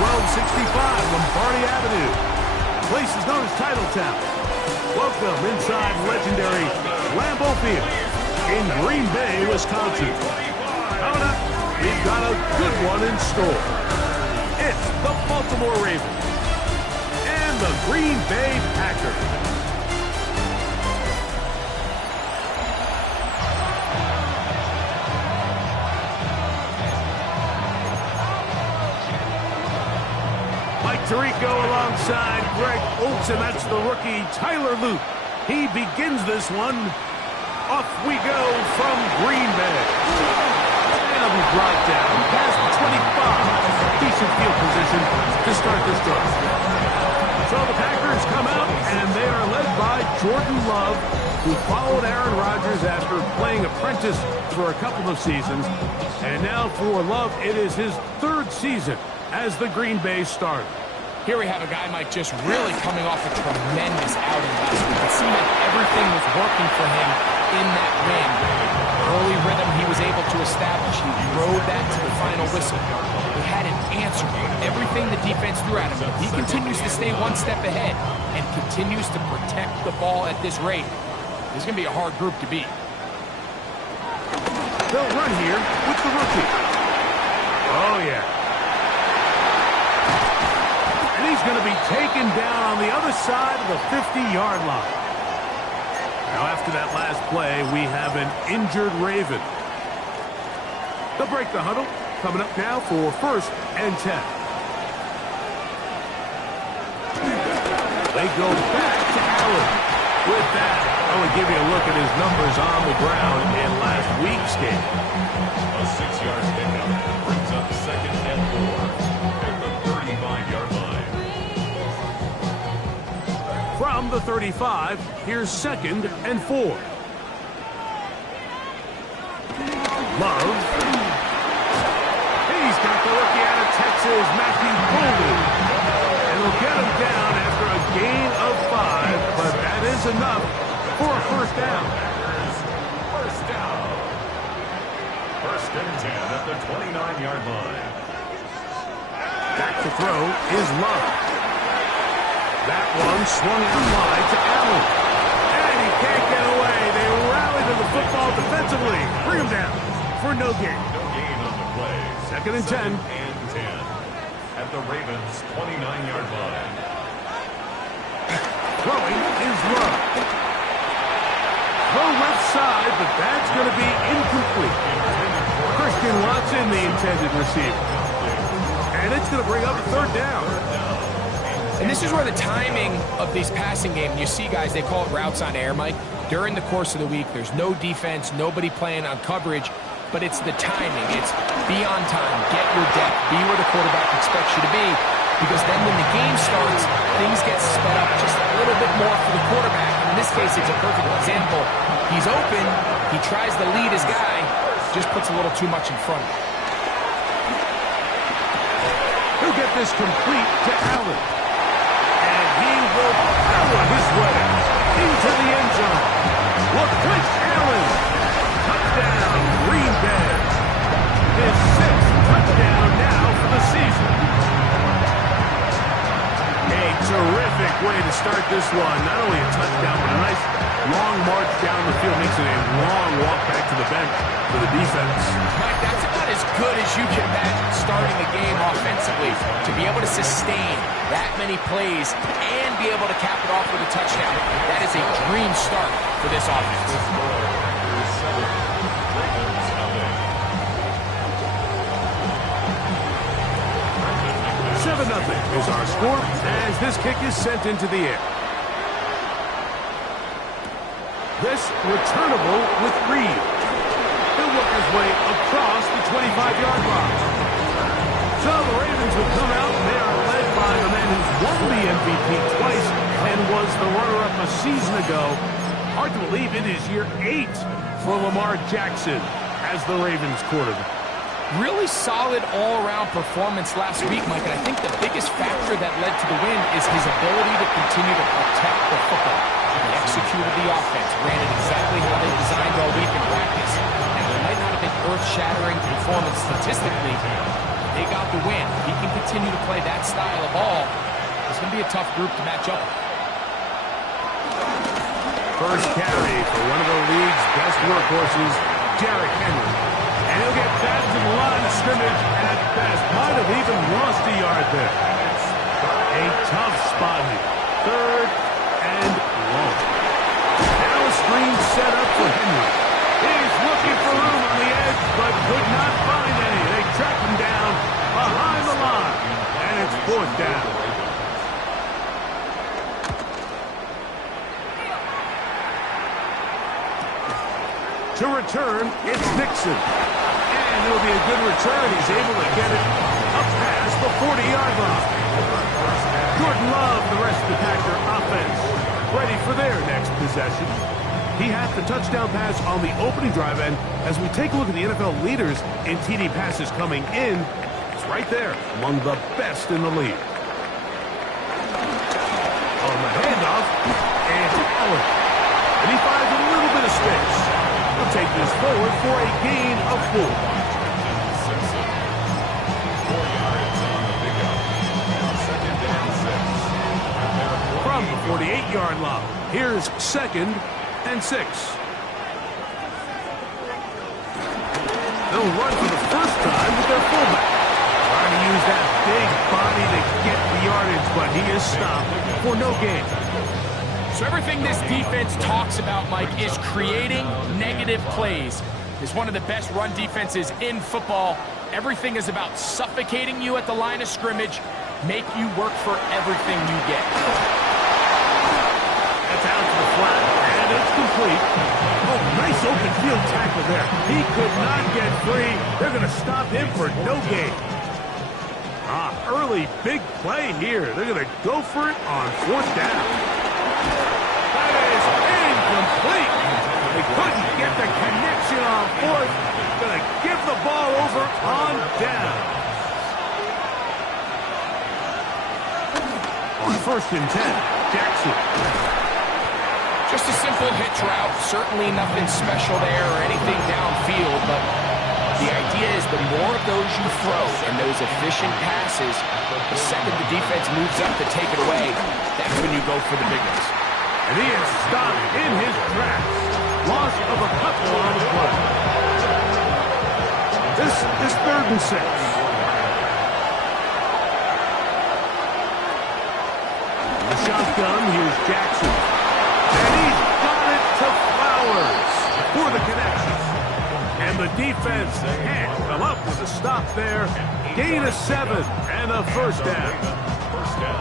1265 Lombardi Avenue. The place is known as Titletown. Welcome inside legendary Lambeau Field in Green Bay, Wisconsin. Coming up, we've got a good one in store. It's the Baltimore Ravens and the Green Bay Packers. Tirico alongside Greg Oates, and that's the rookie Tyler Luke. He begins this one. Off we go from Green Bay. And he'll be brought down past the 25. Decent field position to start this drive. So the Packers come out, and they are led by Jordan Love, who followed Aaron Rodgers after playing apprentice for a couple of seasons. And now for Love, it is his third season as the Green Bay starter. Here we have a guy, Mike, just really coming off a tremendous outing last week. It seemed like everything was working for him in that win. Early rhythm he was able to establish. He rode that to the final whistle. He had an answer for everything the defense threw at him. He continues to stay one step ahead and continues to protect the ball at this rate. This is going to be a hard group to beat. They'll run here with the rookie. Oh, yeah. And he's going to be taken down on the other side of the 50-yard line. Now, after that last play, we have an injured Raven. They'll break the huddle. Coming up now for 1st and 10. They go back to Allen. With that, I will give you a look at his numbers on the ground in last week's game. A 6-yard pickup brings up 2nd and 4 at the 35-yard line. From the 35, here's 2nd and 4. Love. He's got the rookie out of Texas, Matthew Golden. And he'll get him down after a gain of 5, but that is enough for a 1st down. First down. 1st and 10 at the 29-yard line. Back to throw is Love. That one swung out wide to Allen. And he can't get away. They rally to the football defensively. Bring him down for no gain. No gain on the play. 2nd and 10. 2nd and 10 at the Ravens' 29-yard line. Throwing is Love. Throw left side, but that's going to be incomplete. Christian Watson, the intended receiver. And it's going to bring up a 3rd down. And this is where the timing of these passing game, you see guys, they call it routes on air, Mike. During the course of the week, there's no defense, nobody playing on coverage, but it's the timing. It's be on time, get your depth, be where the quarterback expects you to be, because then when the game starts, things get sped up just a little bit more for the quarterback. And in this case, it's a perfect example. He's open, he tries to lead his guy, just puts a little too much in front of him. He'll get this complete to Allen. He will power his way into the end zone. Look, Chris Allen. Touchdown, Green Bay. His 6th touchdown now for the season. A terrific way to start this one. Not only a touchdown, but a nice long march down the field. Makes it a long walk back to the bench for the defense. Mike, that's about as good as you can imagine starting the game offensively. To be able to sustain that many plays and be able to cap it off with a touchdown. That is a dream start for this offense. 7-0 is our score as this kick is sent into the air. This returnable with Reed. He'll work his way across the 25-yard line. So the Ravens will come out, and they are led by the man who's won the MVP twice and was the runner-up a season ago. Hard to believe it is year 8 for Lamar Jackson as the Ravens quarterback. Really solid all-around performance last week, Mike, and I think the biggest factor that led to the win is his ability to continue to protect the football. He executed the offense, ran it exactly how they designed all week in practice. Now, it might not have been earth-shattering performance statistically, They got the win. If he can continue to play that style of ball, it's going to be a tough group to match up with. First carry for one of the league's best workhorses, Derrick Henry. And he'll get back to the line of scrimmage at best. Might have even lost a yard there. A tough spot here. Third and long. Now a screen set up for Henry. He's looking for room on the edge, but could not find any. They track him down behind the line. And it's fourth down. To return, it's Nixon. And it'll be a good return. He's able to get it up past the 40-yard line. Jordan Love, the rest of the Packer offense, ready for their next possession. He had the touchdown pass on the opening drive, and as we take a look at the NFL leaders in TD passes coming in, it's right there among the best in the league. On the handoff, and Allen. And he finds a little bit of space. He'll take this forward for a gain of 4. 4 yards on the pickup. Second and 6. From the 48-yard line, here's second and 6. They'll run for the first time with their fullback. Trying to use that big body to get the yardage, but he is stopped for no gain. So everything this defense talks about, Mike, is creating negative plays. It's one of the best run defenses in football. Everything is about suffocating you at the line of scrimmage, make you work for everything you get. That's out to the flat, and it's complete. Oh, nice open field tackle there. He could not get free. They're going to stop him for no gain. Early big play here. They're going to go for it on fourth down. That is incomplete. They couldn't get the connection on fourth. Going to give the ball over on down. On first and 10, Jackson. Just a simple hitch route. Certainly nothing special there or anything downfield, but the idea is the more of those you throw and those efficient passes, the second the defense moves up to take it away, that's when you go for the big ones. And he is stopped in his tracks. Loss of a couple on the play. This is third and 6. The shotgun, here's Jackson. And he's got it to Flowers for the connection. And the defense can't come up with a stop there. Gain of 7 and a first down. First down.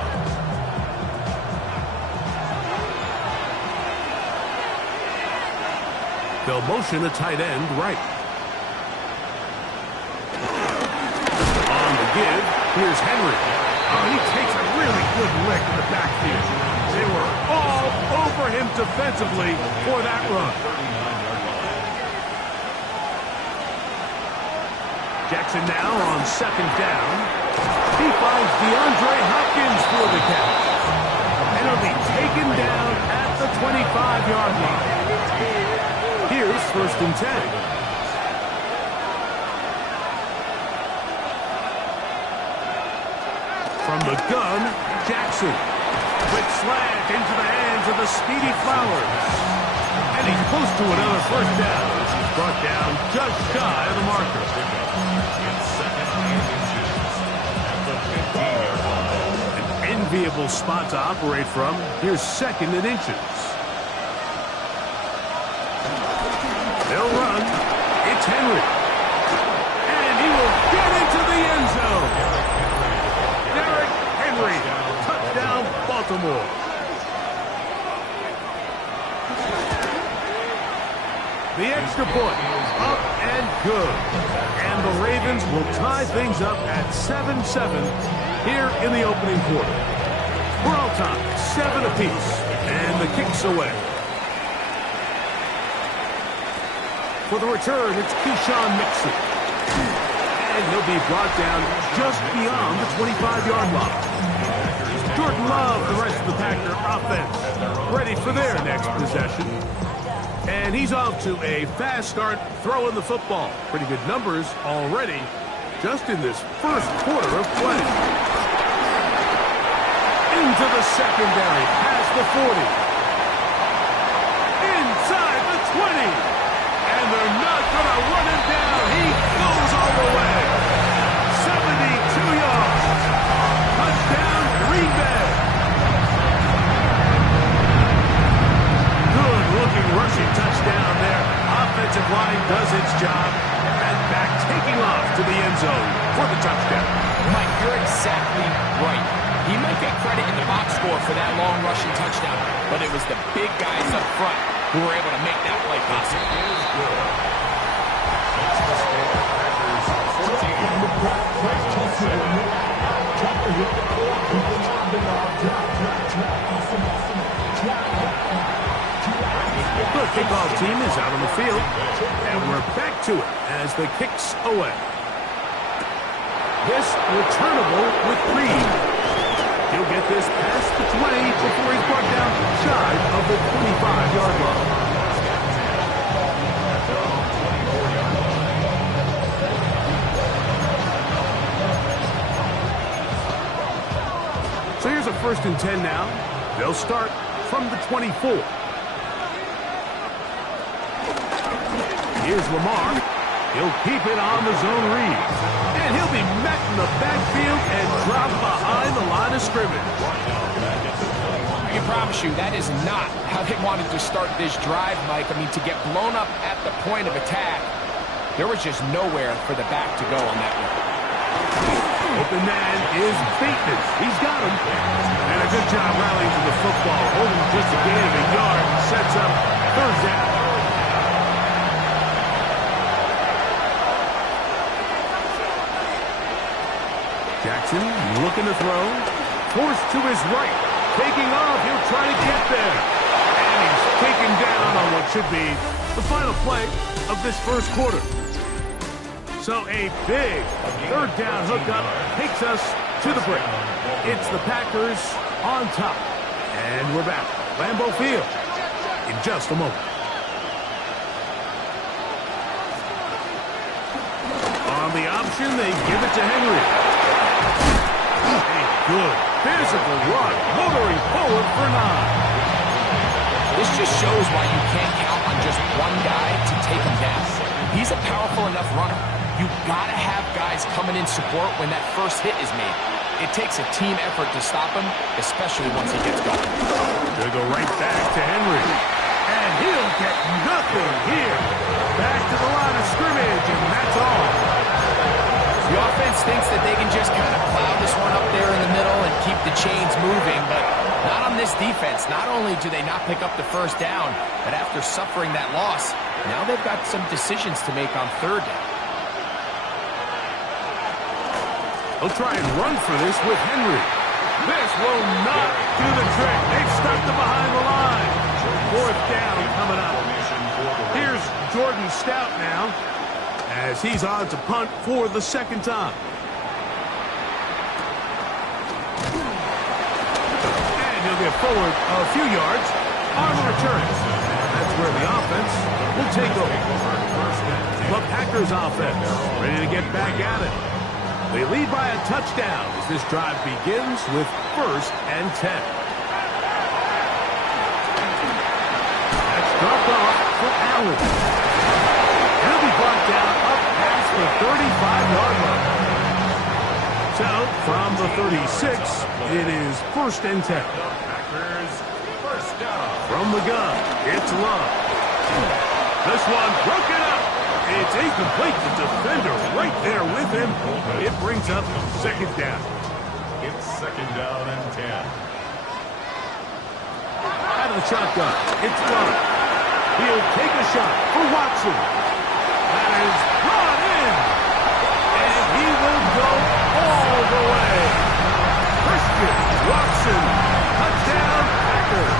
They'll motion a tight end right. On the give, here's Henry. Oh, he takes a really good lick in the backfield. They were all over him defensively for that run. Jackson now on second down. He finds DeAndre Hopkins for the catch. And he'll be taken down at the 25-yard line. Here's first and 10. From the gun, Jackson. Quick slant into the hands of the speedy Flowers. And he's close to another first down. He's brought down just shy of the marker. An enviable spot to operate from. Here's second and inches. They'll run. It's Henry. And he will get into the end zone. Derrick Henry. Touchdown, Baltimore. The extra point. Up and good. And the Ravens will tie things up at 7-7 here in the opening quarter. We're all tied, 7 apiece. And the kick's away. For the return, it's Keyshawn Nixon. And he'll be brought down just beyond the 25-yard line. Jordan Love, the rest of the Packer offense, ready for their next possession. And he's off to a fast start throwing the football. Pretty good numbers already just in this first quarter of play. Into the secondary, past the 40. Inside the 20. And they're not going to run him down. He goes all the way. 72 yards. Touchdown, Green Bay. Good-looking rushing touchdown there. Offensive line does its job. And back taking off to the end zone for the touchdown. Mike, you're exactly right. He might get credit in the box score for that long rushing touchdown, but it was the big guys up front who were able to make that play possible. The kickoff team is out on the field, and we're back to it as the kick's away. This returnable with Reed. He'll get this past the 20 before he's brought down shy of the 25-yard line. So here's a 1st and 10 now. They'll start from the 24. Here's Lamar. He'll keep it on the zone read. And he'll be met in the backfield and dropped behind the line of scrimmage. I can promise you that is not how they wanted to start this drive, Mike. I mean, to get blown up at the point of attack, there was just nowhere for the back to go on that one. Open man is Bateman. He's got him. And a good job rallying to the football. Holding just a gain of a yard. Sets up 3rd down. Jackson looking to throw. Forced to his right. Taking off. He'll try to get there. And he's taken down on what should be the final play of this first quarter. So a big 3rd down hookup takes us to the break. It's the Packers on top. And we're back. Lambeau Field in just a moment. On the option, they give it to Henry. A good physical run, motoring forward for 9. This just shows why you can't count on just one guy to take him down. He's a powerful enough runner. You've got to have guys coming in support when that first hit is made. It takes a team effort to stop him, especially once he gets going. They'll go right back to Henry. And he'll get nothing here. Back to the line of scrimmage, and that's all. The offense thinks that they can just kind of plow this one up there in the middle and keep the chains moving, but not on this defense. Not only do they not pick up the 1st down, but after suffering that loss, now they've got some decisions to make on 3rd down. He'll try and run for this with Henry. This will not do the trick. They've stopped him behind the line. 4th down coming up. Here's Jordan Stout now, as he's on to punt for the 2nd time. And he'll get forward a few yards on the return. That's where the offense will take over. The Packers offense ready to get back at it. They lead by a touchdown as this drive begins with 1st and 10. That's dropped off for Allen. He'll be brought down up past the 35-yard line. So, from the 36, it is 1st and 10. Packers, 1st down. From the gun, it's Love. This one broken up. It's incomplete. The defender right there with him. It brings up 2nd down. It's 2nd down and 10. Out of the shotgun, it's Love. He'll take a shot for Watson. That is brought in. And he will go all the way. Christian Watson, touchdown Packers.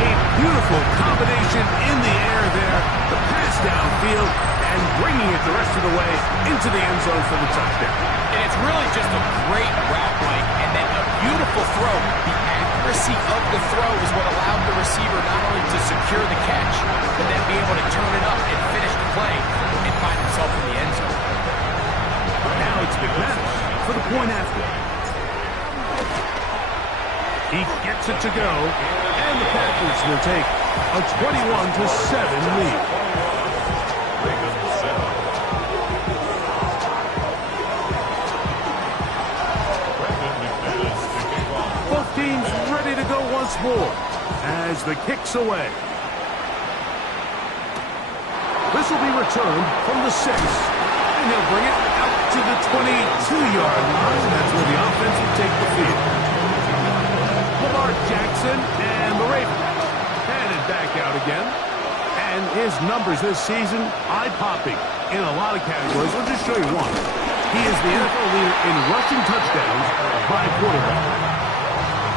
A beautiful combination in the air there. The pass downfield and bringing it the rest of the way into the end zone for the touchdown. And it's really just a great route, Mike, and then a beautiful throw. The accuracy of the throw is what allowed the receiver not only to secure the catch, but then be able to turn it up and finish the play and find himself it to go, and the Packers will take a 21-7 lead. Ravens set up. Both teams ready to go once more as the kick's away. This will be returned from the 6, and he'll bring it out to the 22-yard line. That's where the offense will take the field. Lamar Jackson and the Ravens headed back out again. And his numbers this season, eye-popping in a lot of categories. I'll just show you one. He is the NFL leader in rushing touchdowns by quarterback.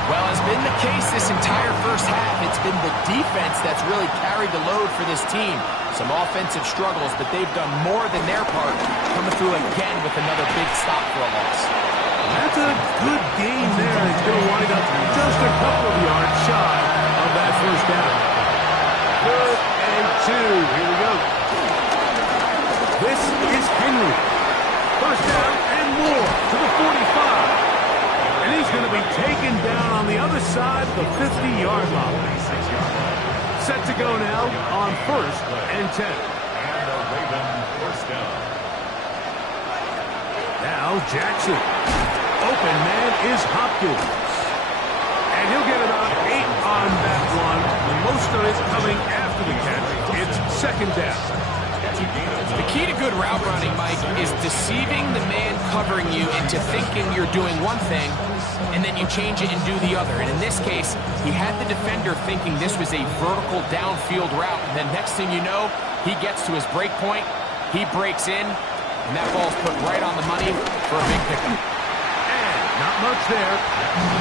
Well, as been the case this entire first half, it's been the defense that's really carried the load for this team. Some offensive struggles, but they've done more than their part, coming through again with another big stop for a loss. That's a good game there. It's going to wind up just a couple of yards shy of that first down. 3rd and 2. Here we go. This is Henry. First down and more to the 45. And he's going to be taken down on the other side of the 50-yard line. Set to go now on 1st and 10. And the Ravens first down. Now Jackson. Open man is Hopkins. And he'll get about 8 on that one. Most of it coming after the catch. It's 2nd down. The key to good route running, Mike, is deceiving the man covering you into thinking you're doing one thing, and then you change it and do the other. And in this case, he had the defender thinking this was a vertical downfield route. And then next thing you know, he gets to his break point, he breaks in, and that ball's put right on the money for a big pickup. And not much there.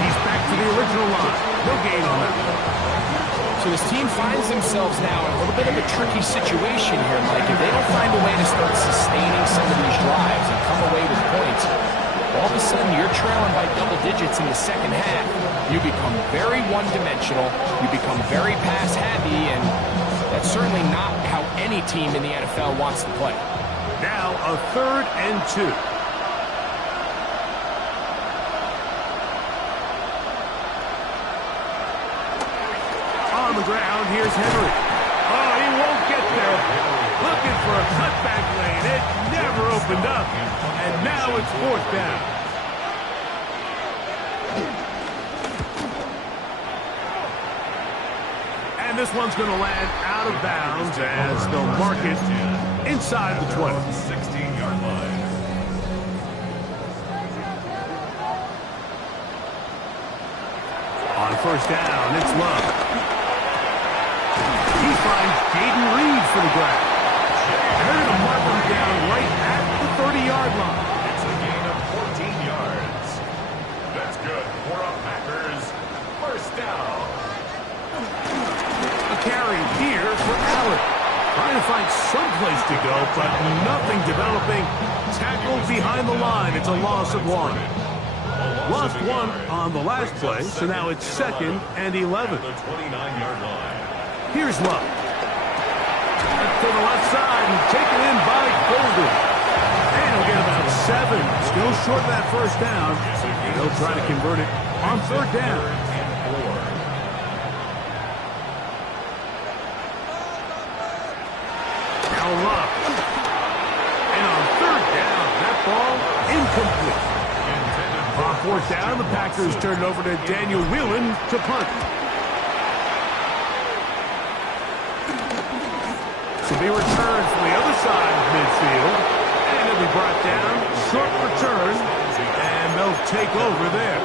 He's back to the original line. No gain on that one. So this team finds themselves now in a little bit of a tricky situation here, Mike. If they don't find a way to start sustaining some of these drives and come away with points, all of a sudden you're trailing by double digits in the second half. You become very one-dimensional. You become very pass-heavy, and that's certainly not how any team in the NFL wants to play. Now a 3rd and 2. On the ground, here's Henry. Oh, he won't get there. Looking for a cutback lane. It never opened up. And now it's 4th down. And this one's going to land out of bounds as they'll mark it inside the 20. 16-yard line. On 1st down, it's Love. He finds Jaden Reed for the grab. And they're going to mark him down right at the 30-yard line. It's a gain of 14 yards. That's good for a Packers first down. A carry here for Allen. Trying to find some place to go, but nothing developing. Tackled behind the line. It's a loss of 1. Lost 1 on the last play, so now it's 2nd and 11. The 29-yard line. Here's Love. To the left side and taken in by Golden. And he'll get about 7. Still short of that first down. And he'll try to convert it on 3rd down. Now Love. And on 3rd down, that ball incomplete. On 4th down, the Packers turn it over to Daniel Whelan to punt. To be returned from the other side of midfield. And it'll be brought down. Short return. And they'll take over there.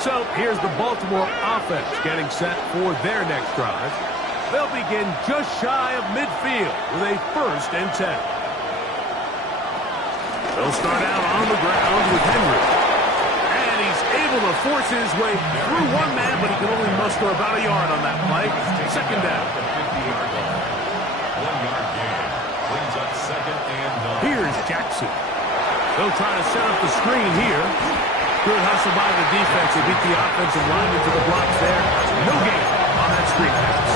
So here's the Baltimore offense getting set for their next drive. They'll begin just shy of midfield with a 1st and 10. They'll start out on the ground with Henry. And he's able to force his way through one man, but he can only muster about a yard on that play. 2nd down. 50-yard line. 1-yard gain. Brings up 2nd and 9. Here's Jackson. They'll try to set up the screen here. Good hustle by the defense to beat the offensive lineman to the blocks there. No gain on that screen pass.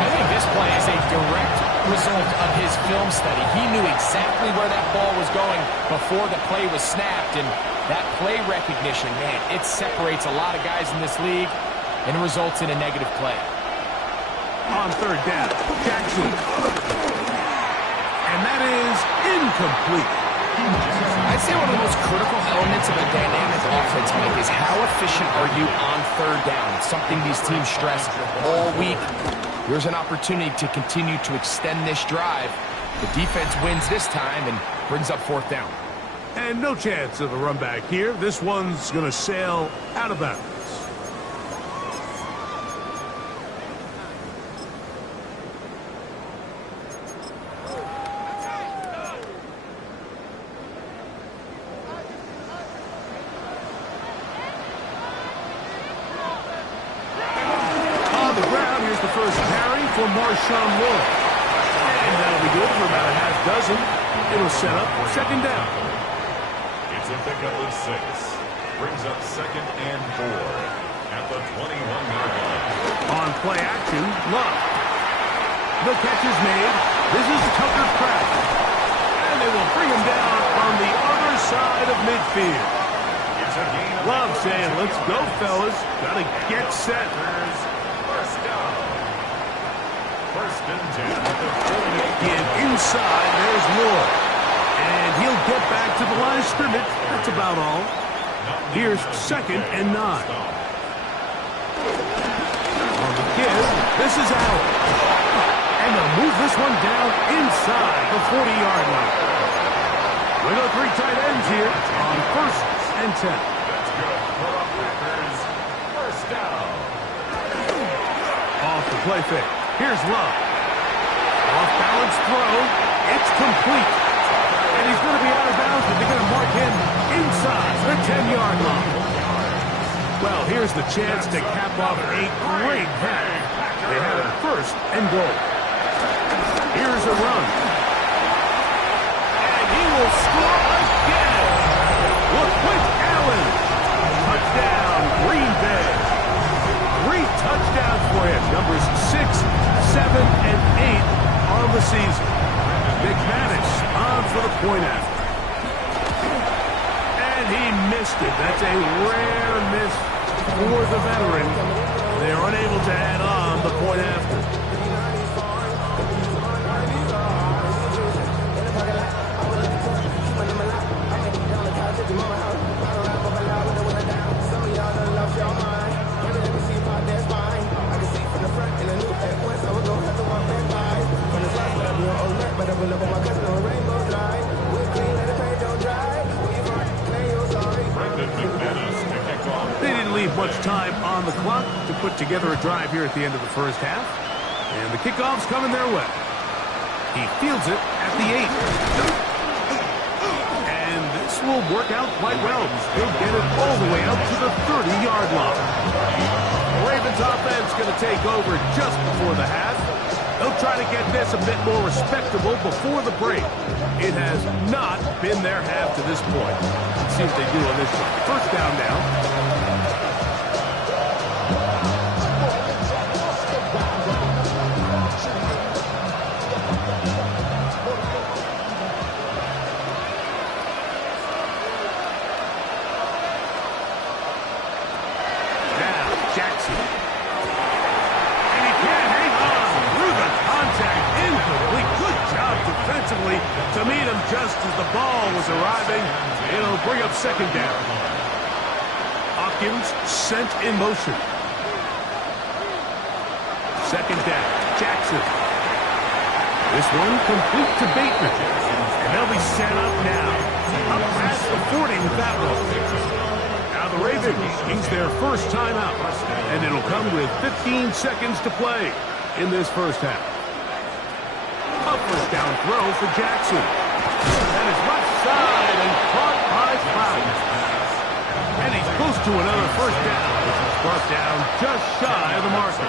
I think this play is a direct result of his film study. He knew exactly where that ball was going before the play was snapped, and that play recognition, man, it separates a lot of guys in this league and results in a negative play. On third down, Jackson. And that is incomplete. I'd say one of the most critical elements of a dynamic offense, Mike, is how efficient are you on third down. It's something these teams stress all week. Here's an opportunity to continue to extend this drive. The defense wins this time and brings up fourth down. And no chance of a run back here. This one's going to sail out of bounds. For Marshawn Lloyd. And that'll be good for about a half dozen. It'll set up second down. It's a pickup of 6. Brings up 2nd and 4 at the 21-yard line. On play action, Love. The catch is made. This is Tucker Kraft. And they will bring him down on the other side of midfield. Love saying, let's go, fellas. Got to get set. First down. First and 10 at the 48. And inside, there's Lloyd. And he'll get back to the line of scrimmage. That's about all. Here's 2nd and 9. On the give, this is Allen. And they'll move this one down inside the 40-yard line. We got 3 tight ends here on 1st and 10. That's good for the Packers. First down. Off the play fake. Here's Love. Off-balance throw. It's complete. And he's going to be out of bounds, but they're going to mark him inside the 10-yard line. Well, here's the chance to cap off a great half. They have it 1st and goal. Here's a run. And he will score again. Look with Allen. Touchdown, Green Bay. 3 touchdowns for him. Numbers 6, 7, and 8 on the season. McManus on for the point after. And he missed it. That's a rare miss for the veteran. They're unable to add on the point after. They didn't leave much time on the clock to put together a drive here at the end of the first half. And the kickoff's coming their way. He fields it at the 8. And this will work out quite well. He'll get it all the way up to the 30-yard line. The Ravens offense going to take over just before the half. They'll try to get this a bit more respectable before the break. It has not been their half to this point. Let's see what they do on this one. First down now. Jackson. And he can't hang on through the contact. Incomplete. Good job defensively to meet him just as the ball was arriving. It'll bring up second down. Hopkins sent in motion. Second down. Jackson. This one complete to Bateman. And they'll be set up now. Up past the 40 with that one. The Ravens use their first timeout, and it'll come with 15 seconds to play in this first half. A first down throw for Jackson. And it's left side and caught by Cloud. And he's close to another first down. This is brought down just shy of the marker.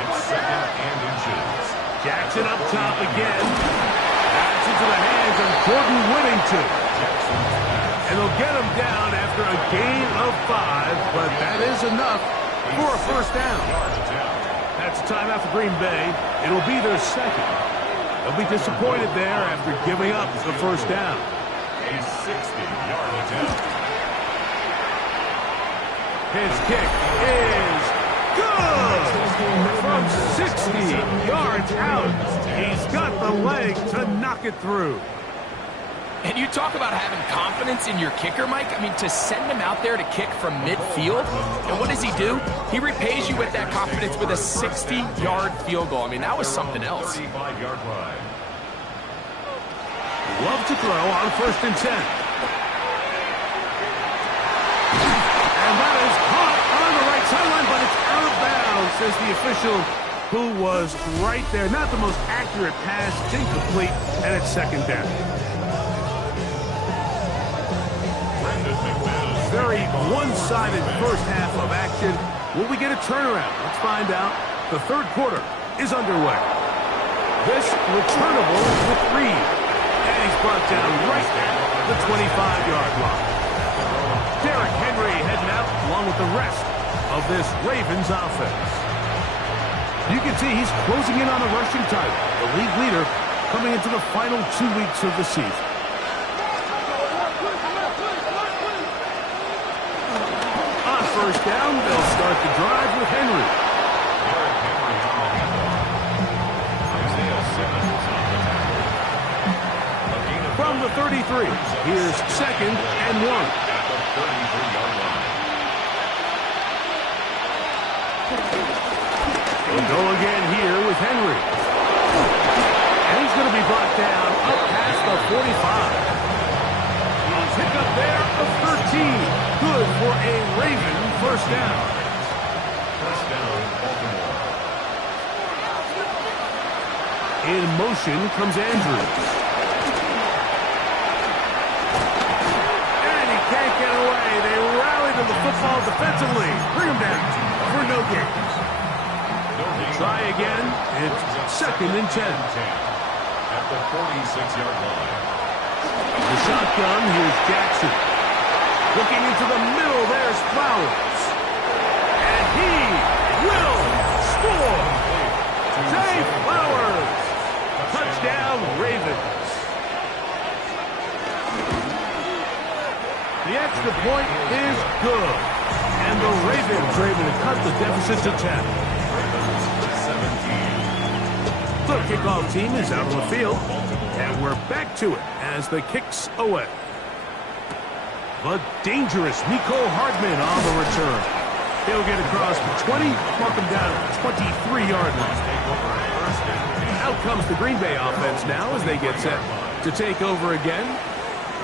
It's 2nd and inches. Jackson up top again. That's into the hands of Jordan Whittington. And they'll get him down after a gain of 5, but that is enough for a first down. That's a timeout for Green Bay. It'll be their second. They'll be disappointed there after giving up the first down. A 60-yard attempt. His kick is good! From 60 yards out, he's got the leg to knock it through. And you talk about having confidence in your kicker, Mike. I mean, to send him out there to kick from midfield, and what does he do? He repays you with that confidence with a 60-yard field goal. I mean, that was something else. 35-yard line. Love to throw on 1st and 10. And that is caught on the right sideline, but it's out of bounds, says the official, who was right there. Not the most accurate pass, it's incomplete, and it's 2nd down. Very one-sided first half of action. Will we get a turnaround? Let's find out. The 3rd quarter is underway. This returnable with Reed. And he's brought down right at the 25-yard line. Derrick Henry heading out along with the rest of this Ravens offense. You can see he's closing in on the rushing title. The league leader coming into the final 2 weeks of the season. First down, they'll start the drive with Henry. From the 33, here's 2nd and 1. We'll go again here with Henry. And he's going to be brought down up past the 45. Pick up there of 13. Good for a Raven first down. First down, Baltimore. In motion comes Andrews. And he can't get away. They rally to the football defensively. Bring him down for no gain. Try again. It's 2nd and 10. At the 46-yard line. The shotgun, here's Jackson. Looking into the middle, there's Flowers. And he will score. Zay Flowers. Touchdown, Ravens. The extra point is good. And the Ravens are able to cut the deficit to 10. The kickoff team is out on the field. And we're back to it as the kick's away. But dangerous Mecole Hardman on the return. He'll get across the 20, mark him down at the 23-yard line. Out comes the Green Bay offense now as they get set to take over again.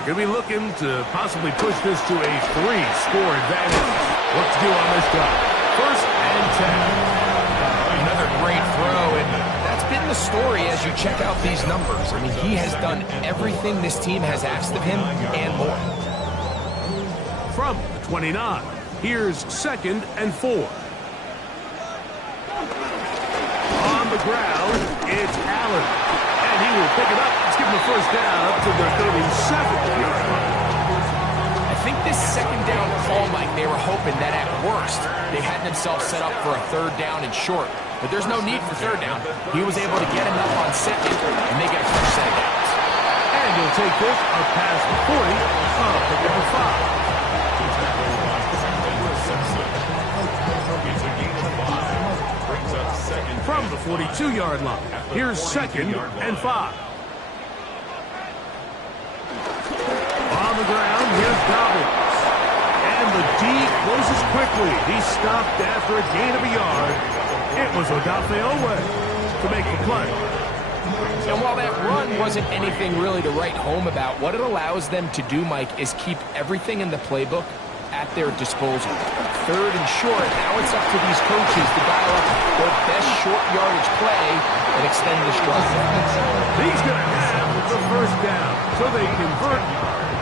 Going to be looking to possibly push this to a 3-score advantage. What to do on this drive? 1st and 10. Another great throw, and that's been the story as you check out these numbers. I mean, he has done everything this team has asked of him and more. From the 29, here's 2nd and 4. On the ground, it's Allen. And he will pick it up. Let's give him a first down up to the 37-yard line. I think this 2nd down call, Mike, they were hoping that at worst they had themselves set up for a 3rd down and short. But there's no need for 3rd down. He was able to get enough on 2nd, and they got a fresh set of downs. And he'll take this up past the 40, pick up a 5. From the 42-yard line, here's 2nd and 5. On the ground, here's Dobbins. And the D closes quickly. He stopped after a gain of a yard. It was Odafe to make the play. And while that run wasn't anything really to write home about, what it allows them to do, Mike, is keep everything in the playbook at their disposal. 3rd and short, now it's up to these coaches to dial up their best short yardage play and extend this drive. He's going to have the first down, so they convert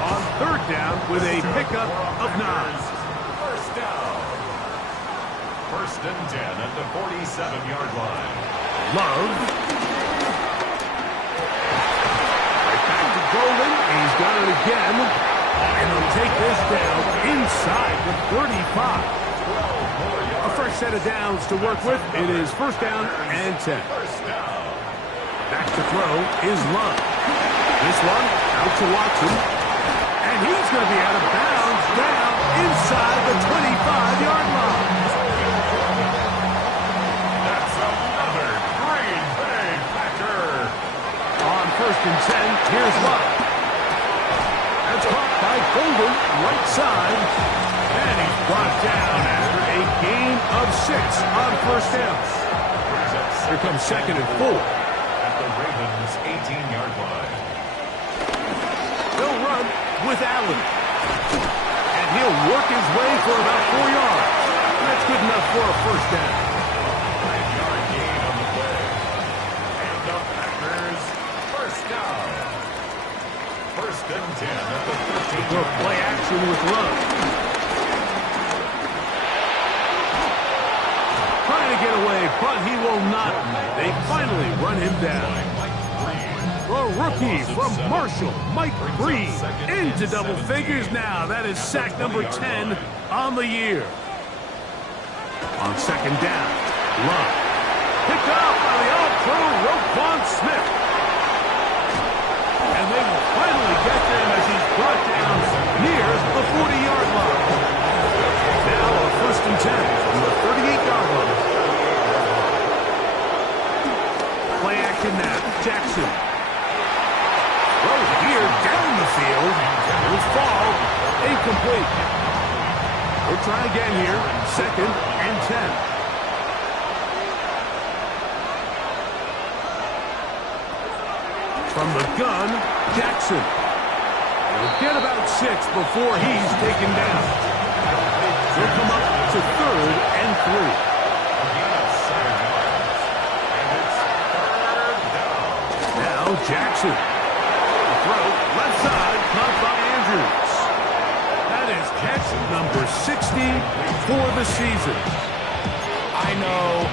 on 3rd down with a pickup of 9. First down. 1st and 10 at the 47-yard line. Love. Right back to Golden. He's got it again. And he'll take this down inside the 35. A fresh set of downs to work with. It is first down and 10. Back to throw is Love. This one out to Watson. And he's going to be out of bounds down inside the 25-yard line. That's another Green Bay Packer. On first and 10, here's Love. That's caught by Golden, right side. And he's brought down after a gain of 6 on first down. Here comes second and 4. At the Ravens' 18-yard line. He'll run with Allen. And he'll work his way for about 4 yards. That's good enough for a first down. 5-yard gain on the play. And the Packers first down. First and 10 at the 13th. Go play action with Love. Trying to get away, but he will not. They finally run him down. The rookie from Marshall, Mike Green, into double figures now. That is sack number 10 on the year. On second down, Love. Picked up by the all-pro Roquan Smith. And they will finally get them as he's brought down near the 40-yard line. Now a first and 10 from the 38-yard line. Play action now, Jackson. Throw here down the field. It will fall. Incomplete. We'll try again here. Second and 10. From the gun, Jackson. He'll get about 6 before he's taken down. He'll come up to third and 3. Now Jackson. The throw, left side, caught by Andrews. That is catch number 60 for the season. I know,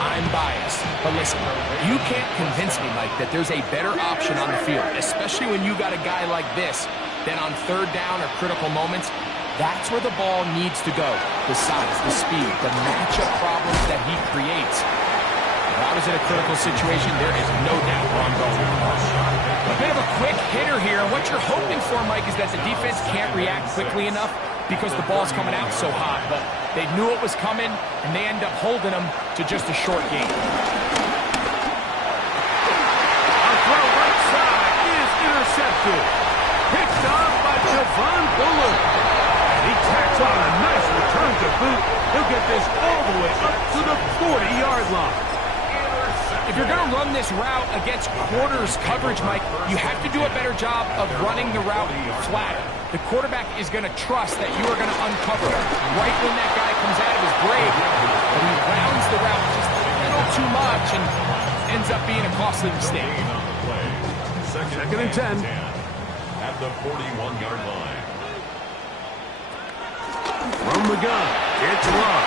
I'm biased. But listen, you can't convince me, Mike, that there's a better option on the field, especially when you got a guy like this, than on third down or critical moments. That's where the ball needs to go. The size, the speed, the matchup problems that he creates. If I was in a critical situation, there is no doubt where I'm going. A bit of a quick hitter here, and what you're hoping for, Mike, is that the defense can't react quickly enough because the ball's coming out so hot. But they knew it was coming, and they end up holding them to just a short game. A throw right side is intercepted. Picked off by Javon Bullard. And he tacks on a nice return to boot. He'll get this all the way up to the 40-yard line. If you're going to run this route against quarters coverage, Mike, you have to do a better job of running the route flat. The quarterback is going to trust that you are going to uncover right when that guy comes out of his break. But he rounds the route just a little too much and ends up being a costly mistake. Second and 10. At the 41-yard line. From the gun, it's Love.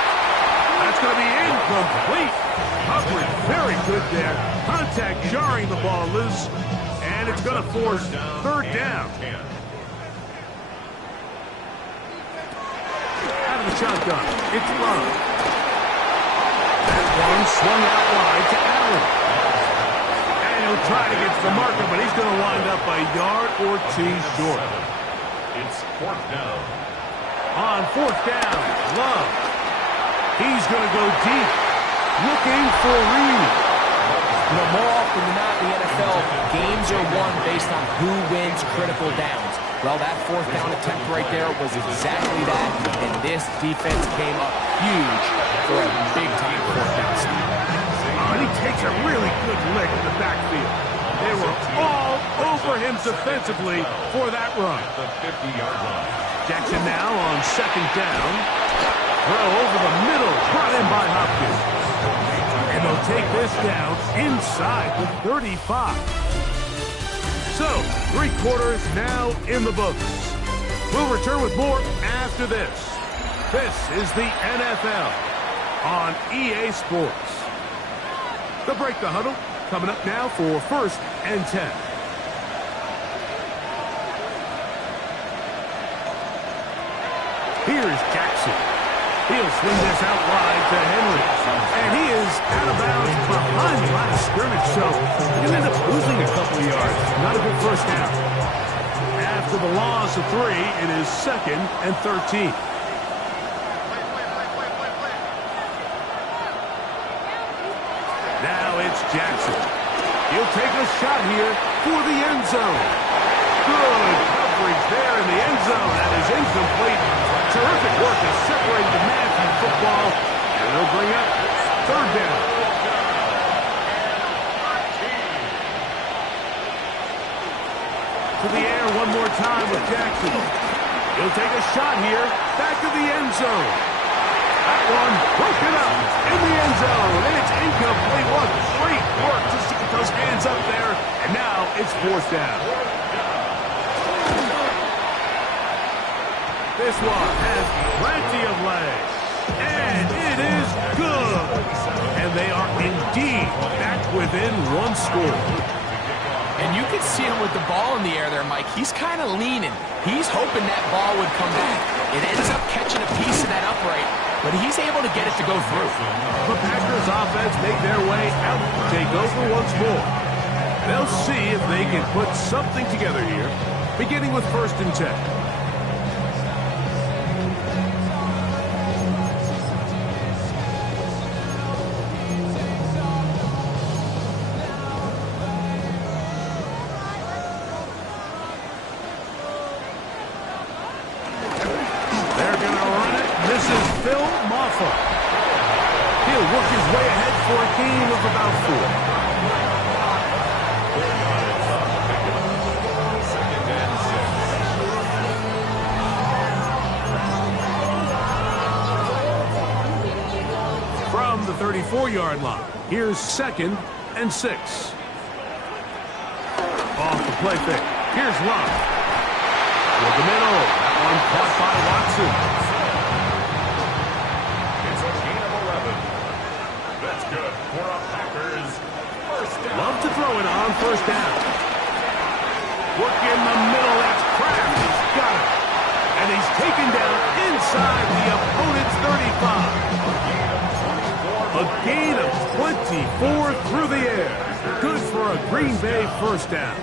That's going to be incomplete. Coverage very good there. Contact jarring the ball loose. And it's going to force third down. Out of the shotgun, it's Love. That one swung out wide to Allen. And he'll try to get to the marker, but he's going to wind up a yard or two short. It's fourth down. On fourth down, Love. He's going to go deep, looking for Reed. You know, more often than not in the NFL, games are won based on who wins critical downs. Well, that fourth down attempt right there was exactly that, and this defense came up huge for a big-time fourth down stop. And he takes a really good lick in the backfield. They were all over him defensively for that run. The 50-yard line. Jackson now on second down. Throw over the middle, brought in by Hopkins. And they'll take this down inside the 35. So, 3 quarters now in the books. We'll return with more after this. This is the NFL on EA Sports. The Break the Huddle coming up now for first and 10. Here's Jackson. He'll swing this out wide to Henry. And he is out of bounds behind the line of scrimmage, so he'll end up losing a couple of yards. Not a good first down. After the loss of 3, it is 2nd and 13. Now it's Jackson. He'll take a shot here for the end zone. Good coverage there in the end zone. That is incomplete. Terrific work to separate the man from football. And they'll bring up 3rd down. To the air one more time with Jackson. He'll take a shot here. Back to the end zone. That one broken up in the end zone. And it's incomplete. What great work just to get those hands up there. And now it's 4th down. This one has plenty of legs. And it is good. And they are indeed back within 1 score. And you can see him with the ball in the air there, Mike. He's kind of leaning. He's hoping that ball would come back. It ends up catching a piece of that upright, but he's able to get it to go through. The Packers offense make their way out to take over once more. They'll see if they can put something together here, beginning with 1st and 10. He'll work his way ahead for a gain of about 4. From the 34-yard line, here's 2nd and 6. Off the play fake. Here's Love. With the middle. That one caught by Watson. Love to throw it on 1st down. Work in the middle. That's Kraft. He's got it. And he's taken down inside the opponent's 35. A gain of 24 through the air. Good for a Green Bay 1st down.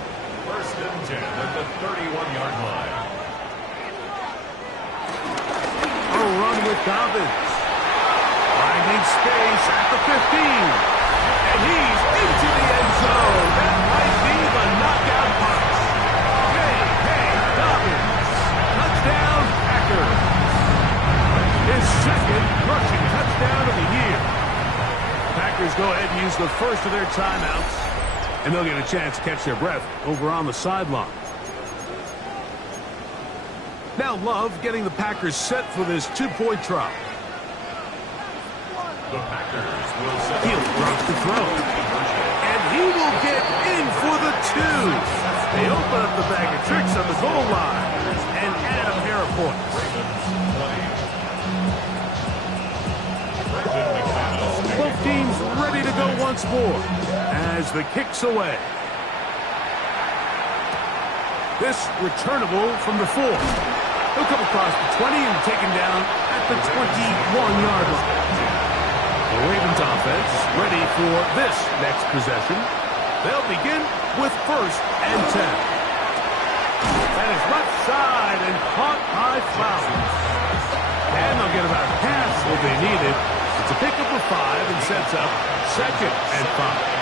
1st and 10 at the 31-yard line. A run with Dobbins. Finding space at the 15. And he's into the end zone. That might be the knockout punch. Hey, Dobbins. Touchdown, Packers. His 2nd rushing touchdown of the year. Packers go ahead and use the first of their timeouts. And they'll get a chance to catch their breath over on the sideline. Now Love getting the Packers set for this 2-point try. The Packers will set. He'll drop the throw. And he will get in for the 2. They open up the bag of tricks on the goal line and add a pair of points. Both teams ready to go once more as the kick's away. This returnable from the 4. He'll come across the 20 and taken down at the 21-yard line. The Ravens offense ready for this next possession. They'll begin with 1st and 10. That is left side and caught by Flowers. And they'll get about half what they needed. It's a pickup of 5 and sets up 2nd and 5.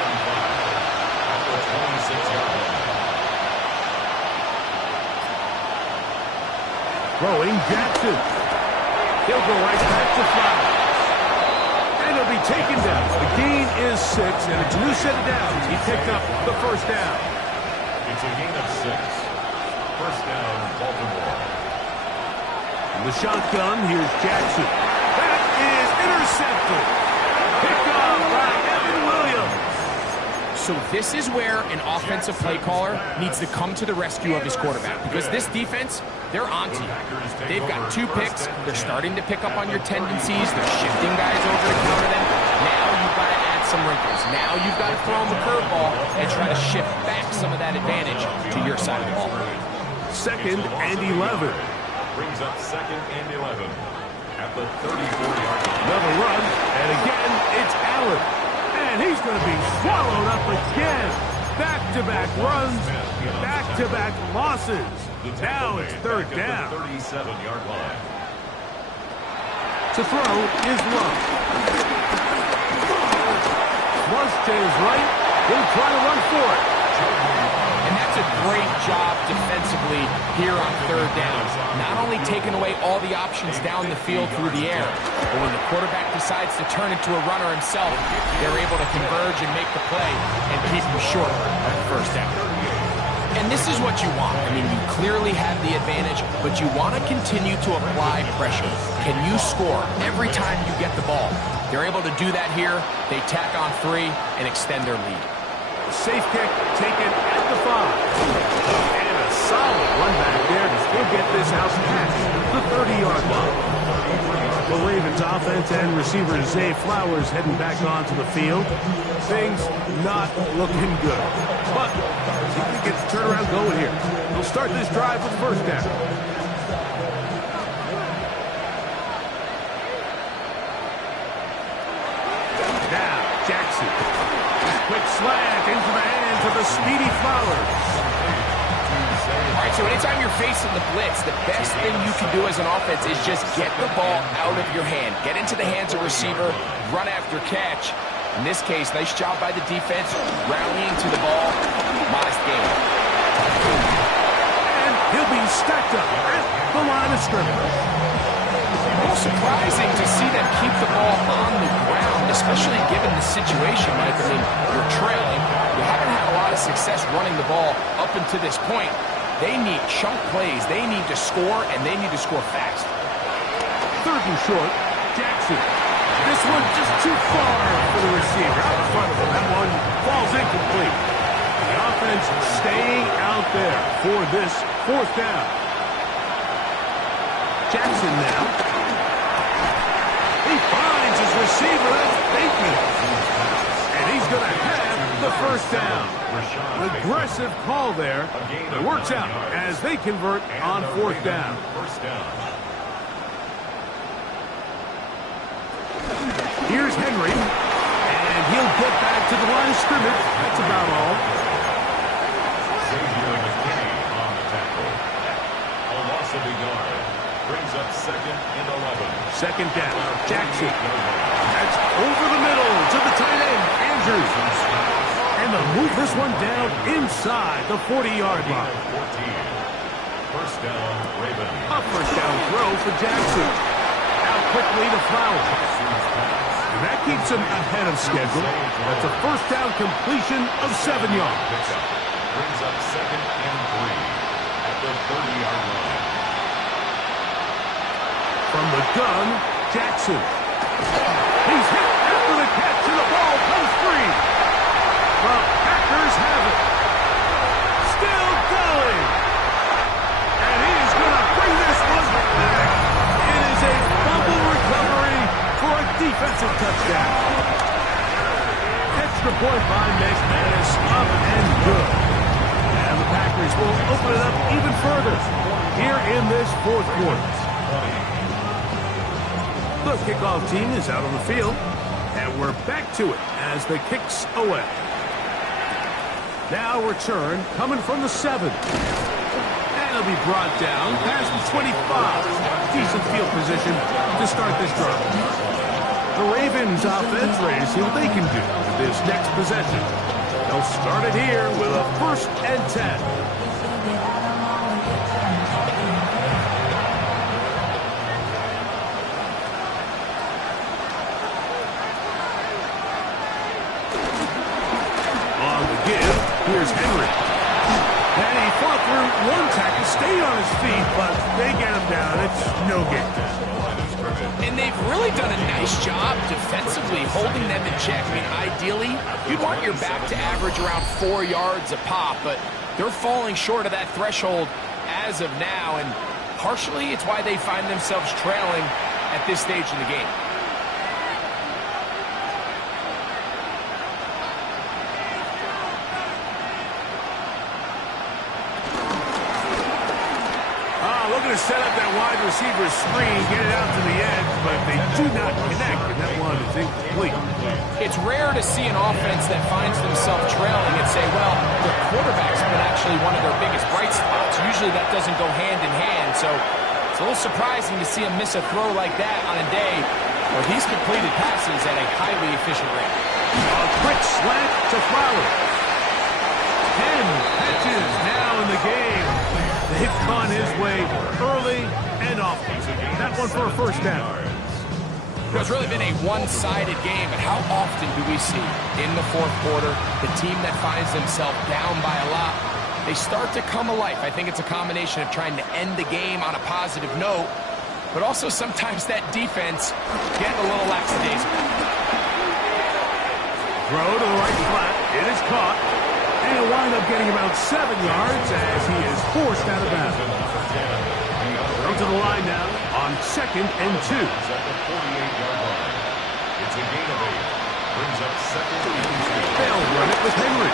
Throwing Jackson. He'll go right back to Flowers. And he'll be taken down. The gain is 6, and it's a new set of downs. He picked up the 1st down. It's a gain of 6. 1st down, Baltimore. In the shotgun, here's Jackson. That is intercepted. Picked off by Evan Williams. So this is where an offensive play caller needs to come to the rescue of his quarterback, because this defense, they're onto you. They've got 2 picks. They're starting to pick up on your tendencies. They're shifting guys over to counter them. Now you've got to add some wrinkles. Now you've got to throw them a curveball and try to shift back some of that advantage to your side of the ball. 2nd and 11. Brings up 2nd and 11. at the 34-yard line. Another run, and again, it's Allen. And he's going to be swallowed up again. Back-to-back runs, back-to-back losses. Now it's third down. 37-yard line. To throw is Love. Once to his right, he'll try to run for it. And that's a great job defensively here on third down. Not only taking away all the options down the field through the air, but when the quarterback decides to turn into a runner himself, they're able to converge and make the play and keep him short of the first down. And this is what you want. I mean, you clearly have the advantage, but you want to continue to apply pressure. Can you score every time you get the ball? They're able to do that here. They tack on 3 and extend their lead. Safe kick taken at the 5. And a solid run back there to still get this house past the 30-yard line. The Ravens offense and receiver Zay Flowers heading back onto the field. Things not looking good. But he can get the turnaround going here. He'll start this drive with first down. Now, Jackson. Quick slant into the hands of the speedy Flowers. All right, so anytime you're facing the blitz, the best thing you can do as an offense is just get the ball out of your hand. Get into the hands of receiver, run after catch. In this case, nice job by the defense, rallying to the ball. Modest game. And he'll be stacked up at the line of scrimmage. A little surprising to see them keep the ball on the ground, especially given the situation, Mike. I mean, you're trailing. You haven't had a lot of success running the ball up until this point. They need chunk plays. They need to score, and they need to score fast. Third and short, Jackson. This one just too far for the receiver. Out in front of him. That one falls incomplete. The offense staying out there for this fourth down. Jackson now. He finds his receiver. That's Bateman. And he's going to have the first down. Aggressive call there. It works out as they convert on fourth down. Here's Henry, and he'll get back to the line of scrimmage. That's about all. On the tackle. A loss of a yard. Brings up second and 11. Second down. Jackson. That's over the middle to the tight end, Andrews. And they'll move this one down inside the 40-yard line. 14. First down, Ravens. A first down throw for Jackson. Out quickly to Flowers. And that keeps him ahead of schedule. That's a first down completion of 7 yards. Brings up second and 3 at the 30-yard line. From the gun, Jackson. He's hit after the catch, and the ball comes free. The Packers have it. Still going. And he is going to bring this one back. It is a fumble recovery for a defensive touchdown. Extra point by McManus, up and good. And the Packers will open it up even further here in this fourth quarter. The kickoff team is out on the field, and we're back to it as the kick's away. Now return coming from the 7. And it'll be brought down past the 25. Decent field position to start this drive. The Ravens offense ready to see what they can do with this next possession. They'll start it here with a 1st and 10. Here's Henry. And he fought through one tackle, stayed on his feet, but they get him down. It's no gain. And they've really done a nice job defensively holding them in check. I mean, ideally, you'd want your back to average around 4 yards a pop, but they're falling short of that threshold as of now, and partially it's why they find themselves trailing at this stage in the game. looking to set up that wide receiver screen, get it out to the edge, but they do not connect, and that one is incomplete. It's rare to see an offense that finds themselves trailing and say, well, the quarterback's been actually one of their biggest bright spots. Usually that doesn't go hand in hand, so it's a little surprising to see him miss a throw like that on a day where he's completed passes at a highly efficient rate. A quick slant to Flowers. 10 catches now in the game. They've gone his way early and often. That one for a first down. It's really been a one-sided game, but how often do we see in the fourth quarter the team that finds themselves down by a lot, they start to come alive. I think it's a combination of trying to end the game on a positive note, but also sometimes that defense getting a little lackadaisical. Throw to the right flat. It is caught. And he'll wind up getting about 7 yards as he is forced out of bounds. Go to the line now on 2nd and 2. At the 48-yard line. It's a gain of 8. Brings up 2nd and 2. They'll run it with Henry.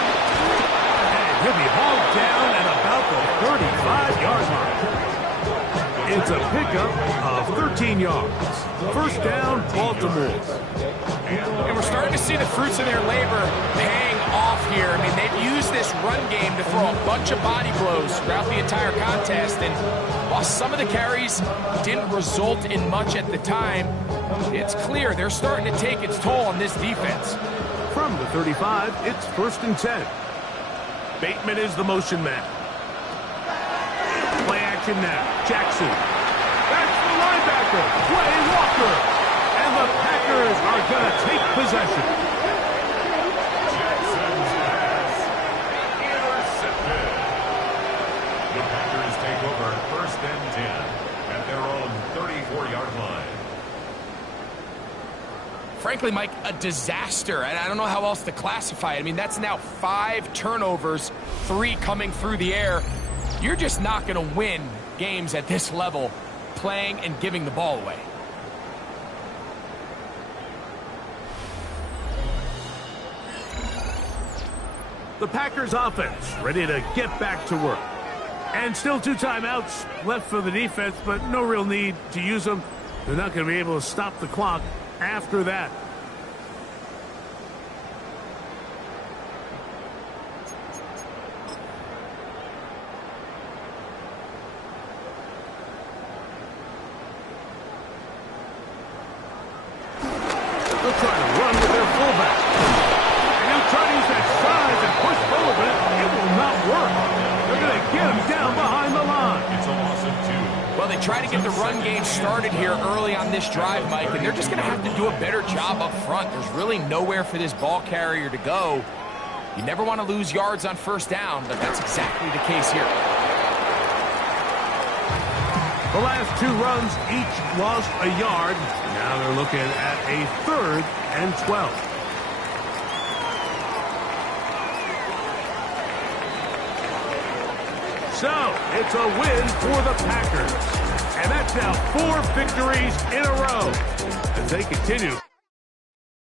And he'll be hauled down at about the 35-yard line. It's a pickup of 13 yards. First down, Baltimore. And we're starting to see the fruits of their labor paying off here. I mean, they've used this run game to throw a bunch of body blows throughout the entire contest. And while some of the carries didn't result in much at the time, it's clear they're starting to take its toll on this defense. From the 35, it's 1st and 10. Bateman is the motion man. Play action now. Jackson. That's the linebacker. Quay Walker. And the Packers are going to take possession. Jackson's pass intercepted. The Packers take over 1st and 10 at their own 34-yard line. Frankly, Mike, a disaster. And I don't know how else to classify it. I mean, that's now 5 turnovers, 3 coming through the air. You're just not going to win games at this level playing and giving the ball away. The Packers offense ready to get back to work. And still 2 timeouts left for the defense, but no real need to use them. They're not going to be able to stop the clock after that. They'll try to run with their fullback. And they'll try to use that size and push forward, but it will not work. They're going to get him down behind the line. It's a loss of 2. Well, they try to get the run game started here early on this drive, Mike, and they're just going to have to do a better job up front. There's really nowhere for this ball carrier to go. You never want to lose yards on 1st down, but that's exactly the case here. The last 2 runs each lost a yard. Now they're looking at a 3rd and 12. So, it's a win for the Packers. And that's now 4 victories in a row as they continue